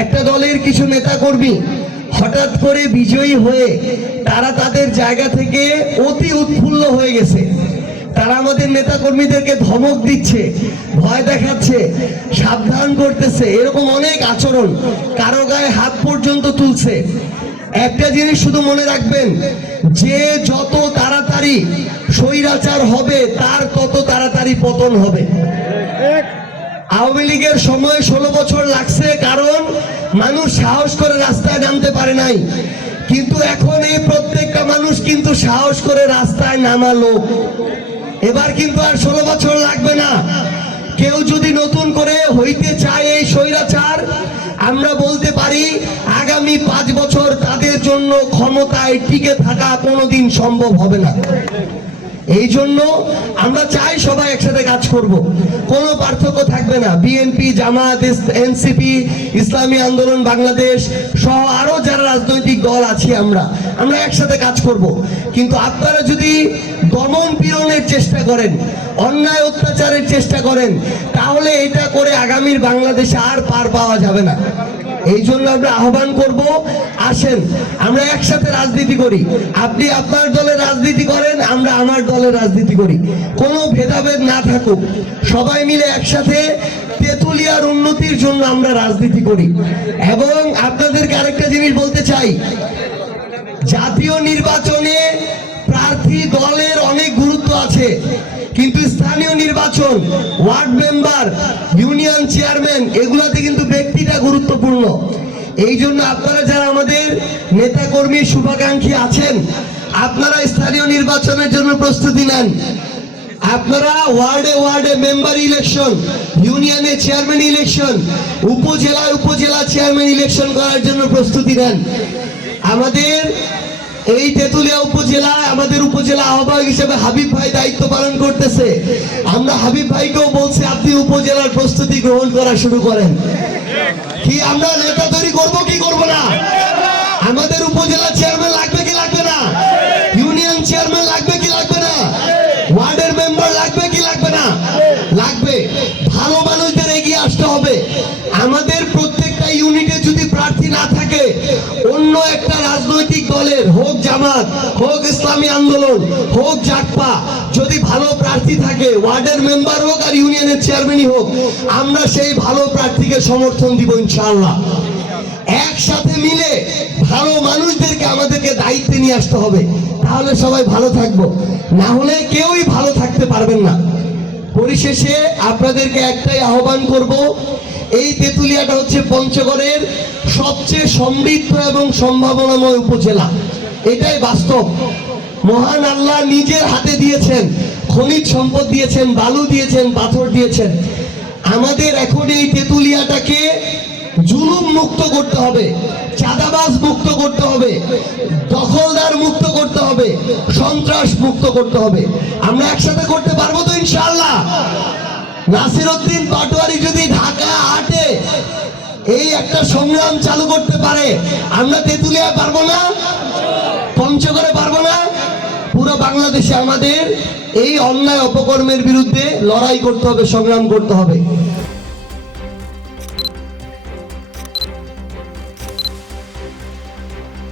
একটা দলের কিছু নেতাকর্মী হঠাৎ করে বিজয়ী হয়ে তারা তাদের জায়গা থেকে অতি উৎফুল্ল হয়ে গেছে। তারা আমাদের নেতাকর্মীদেরকে ধমক দিচ্ছে, ভয় দেখাচ্ছে, সাবধান করতেছে, এরকম অনেক আচরণ, কারো গায়ে হাত পর্যন্ত তুলছে। একটা জিনিস শুধু মনে রাখবেন, যে যত তাড়াতাড়ি স্বৈরাচার হবে তার তত তাড়াতাড়ি পতন হবে। আওয়ামী লীগের সময় 16 বছর লাগছে, কারণ মানুষ সাহস করে রাস্তায় নামতে পারে নাই। কিন্তু এখন এই প্রত্যেকটা মানুষ কিন্তু সাহস করে রাস্তায় নামালো। এবার কিন্তু আর 16 বছর লাগবে না। কেউ যদি নতুন করে হইতে চায় এই স্বৈরাচার, আমরা বলতে পারি আগামী 5 বছর তাদের জন্য ক্ষমতায় টিকে থাকা কোনোদিন সম্ভব হবে না। এই জন্য আমরা চাই সবাই একসাথে কাজ করব, কোনো পার্থক্য থাকবে না। বিএনপি, জামাত, এনসিপি, ইসলামী আন্দোলন বাংলাদেশ সহ আরো যারা রাজনৈতিক দল আছে আমরা একসাথে কাজ করব। কিন্তু আপনারা যদি দমন পীড়নের চেষ্টা করেন, অন্যায় অত্যাচারের চেষ্টা করেন, তাহলে এটা করে আগামীর বাংলাদেশে আর পার পাওয়া যাবে না। এই জন্য আমরা আহ্বান করব, আসেন আমরা একসাথে রাজনীতি করি। আপনি আপনার দলের রাজনীতি করেন, আমরা আমার দলের রাজনীতি করি, কোনো ভেদাভেদ না থাকুক, সবাই মিলে একসাথে তেতুলিয়ার উন্নতির জন্য আমরা রাজনীতি করি। এবং আপনাদেরকে আরেকটা জিনিস বলতে চাই, জাতীয় নির্বাচনে প্রার্থী দলের অনেক গুরুত্ব আছে, কিন্তু স্থানীয় নির্বাচন, ওয়ার্ড মেম্বার, ইউনিয়ন চেয়ারম্যান, এগুলাতে কিন্তু ব্যক্তিটা গুরুত্বপূর্ণ। এই জন্য আপনারা যারা আমাদের নেতাকর্মী শুভাকাঙ্ক্ষী আছেন, আপনারা স্থানীয় নির্বাচনের জন্য প্রস্তুতি নেন। আপনারা ওয়ার্ডে ওয়ার্ডে মেম্বার ইলেকশন, ইউনিয়নে চেয়ারম্যান ইলেকশন, উপজেলায় উপজেলা চেয়ারম্যান ইলেকশন করার জন্য প্রস্তুতি নেন। আমাদের এই তেতুলিয়া উপজেলায় আমাদের উপজেলা আহ্বায়ক হিসেবে হাবিব ভাই দায়িত্ব পালন করতেছে। আমরা হাবিব ভাইকেও বলছি আপনি উপজেলার প্রস্তুতি গ্রহণ করা শুরু করেন। কি আমরা নেতা তৈরি করবো কি করব না? আমাদের উপজেলা চেয়ারম্যান লাগবে কি লাগবে না? ইউনিয়ন চেয়ারম্যান লাগবে কি লাগবে না? ওয়ার্ডের মেম্বার লাগবে কি লাগবে না? লাগবে। ভালো মানুষদের এগিয়ে আসতে হবে। আমাদের প্রত্যেকটা ইউনিটে যদি প্রার্থী না থাকে, অন্য একটা রাজনৈতিক দলের, হোক জামাত, হোক ইসলামী আন্দোলন, হোক জাকপা, যদি ভালো প্রার্থী থাকে, ওয়ার্ডের মেম্বার হোক আর ইউনিয়নের চেয়ারম্যানই হোক, আমরা সেই ভালো প্রার্থীকে সমর্থন দিব ইনশাআল্লাহ। একসাথে মিলে ভালো মানুষদেরকে আমাদেরকে দায়িত্বে নিয়ে আসতে হবে, তাহলে সবাই ভালো থাকবো, না হলে কেউই ভালো থাকতে পারবেন না। পরিশেষে আপনাদেরকে একটাই আহ্বান করব, এই তেতুলিয়াটা হচ্ছে পঞ্চগড়ের সবচেয়ে সমৃদ্ধ এবং সম্ভাবনাময় উপজেলা। এটাই বাস্তব। মহান আল্লাহ নিজের হাতে দিয়েছেন, খনিজ সম্পদ দিয়েছেন, বালু দিয়েছেন, পাথর দিয়েছেন। আমাদের এখন এই তেতুলিয়াটাকে জুলুম মুক্ত করতে হবে, চাঁদাবাজ মুক্ত করতে হবে, দখলদার মুক্ত করতে হবে, সন্ত্রাস মুক্ত করতে হবে। আমরা একসাথে করতে পারবো তো ইনশাআল্লাহ? নাসিরউদ্দিন পাটোয়ারি যদি ঢাকা হাটে এই একটা সংগ্রাম চালু করতে পারে, আমরা তেতুলিয়ায় পারবো না? পঞ্চগড়ে পারবো না? পুরো বাংলাদেশে আমাদের এই অন্যায় অপকর্মের বিরুদ্ধে লড়াই করতে হবে, সংগ্রাম করতে হবে।